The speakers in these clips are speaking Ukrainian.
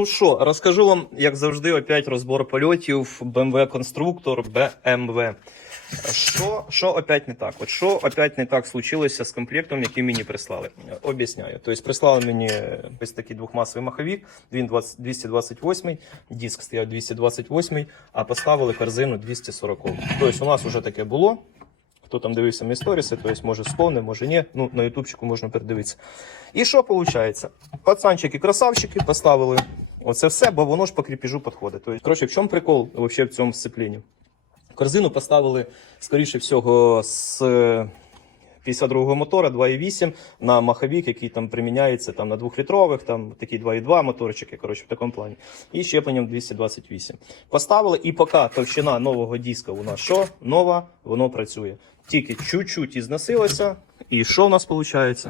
Ну що, розкажу вам, як завжди, опять розбор польотів BMW конструктор BMW. Що, що опять не так? От що опять не так случилося з комплектом, який мені прислали? Об'ясняю. Тобто прислали мені ось такий двохмасовий маховік, він 20, 228, диск стояв 228, а поставили корзину 240. Тобто у нас вже таке було. Хто там дивився мої сторіси, тобто може сповне, може ні. Ну, на ютубчику можна передивитися. І що виходить? Пацанчики, красавчики поставили оце все, бо воно ж по кріпіжу підходить. Тобто, коротше, в чому прикол вообще в цьому сцепленні? Корзину поставили, скоріше всього, з 52-го мотора 2.8 на маховік, який там приміняється там, на 2-літрових, там такі 2.2 моторчики, коротше, в такому плані. І щепленням 228. Поставили, і поки товщина нового диска у нас що? Нова, воно працює. Тільки чуть-чуть ізносилося, і що в нас виходить?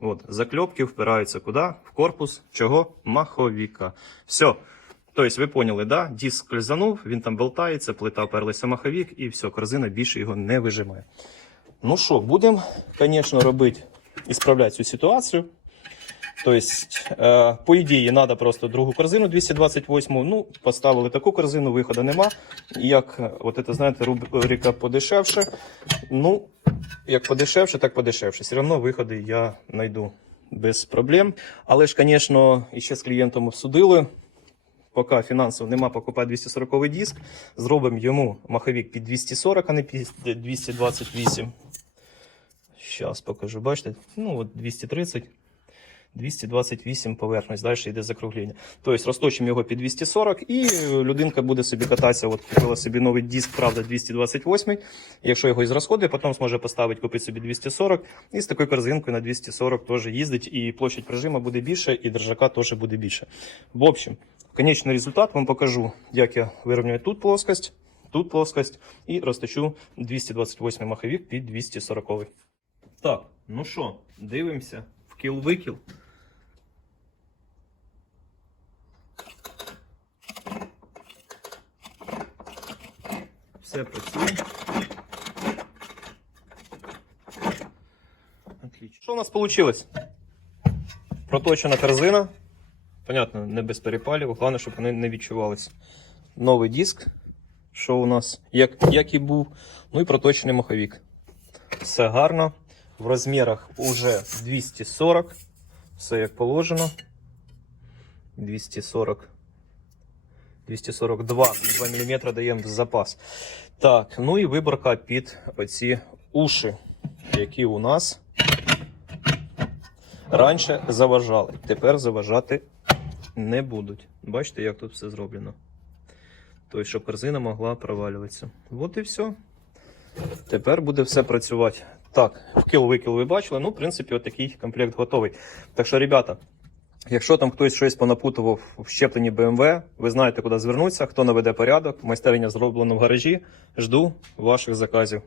От, закльопки впираються куди? В корпус чого? Маховіка. Все. Тобто, ви поняли, да? Диск скользанув, він там болтається, плита оперлася маховік, і все, корзина більше його не вижимає. Ну що, будемо, звісно, робити, ісправляти цю ситуацію. Тобто, е, по ідеї, треба просто другу корзину 228. Ну, поставили таку корзину, виходу нема. Як, от це, знаєте, рубрика подешевше. Ну, як подешевше, так подешевше. Все одно виходи я знайду без проблем. Але ж, звісно, ще з клієнтом обсудили. Поки фінансово нема покупати 240 диск, зробимо йому маховік під 240, а не під 228. Зараз покажу, бачите? Ну, от 230. 228 поверхність, далі йде закруглення. Тобто розточимо його під 240 і людинка буде собі кататися. От купила собі новий диск, правда, 228. Якщо його із розходує, потім зможе поставити, купити собі 240. І з такою корзинкою на 240 теж їздить, і площадь прижима буде більше, і держака теж буде більше. В общем, конечний результат вам покажу, як я вирівнюю тут плоскость, тут плоскость, і розточу 228 маховік під 240. Так, ну що, дивимося в Все працює. Отлично. Що у нас вийшло? Проточена корзина. Понятно, не без перепалів. Головне, щоб вони не відчувалися. Новий диск. Що у нас? Як, як і був. Ну і проточений маховік. Все гарно. В розмірах уже 240. Все як положено. 240. 242 2 мм даємо в запас. Так, ну і виборка під оці уші, які у нас раніше заважали. Тепер заважати не будуть. Бачите, як тут все зроблено. Тобто, щоб корзина могла провалюватися. От і все. Тепер буде все працювати. Так, вкіл-викіл ви бачили. Ну, в принципі, отакий комплект готовий. Так що, ребята, якщо там хтось щось понапутував в щепленні BMW, ви знаєте, куди звернутися. Хто наведе порядок, майстерня зроблено в гаражі. Жду ваших заказів.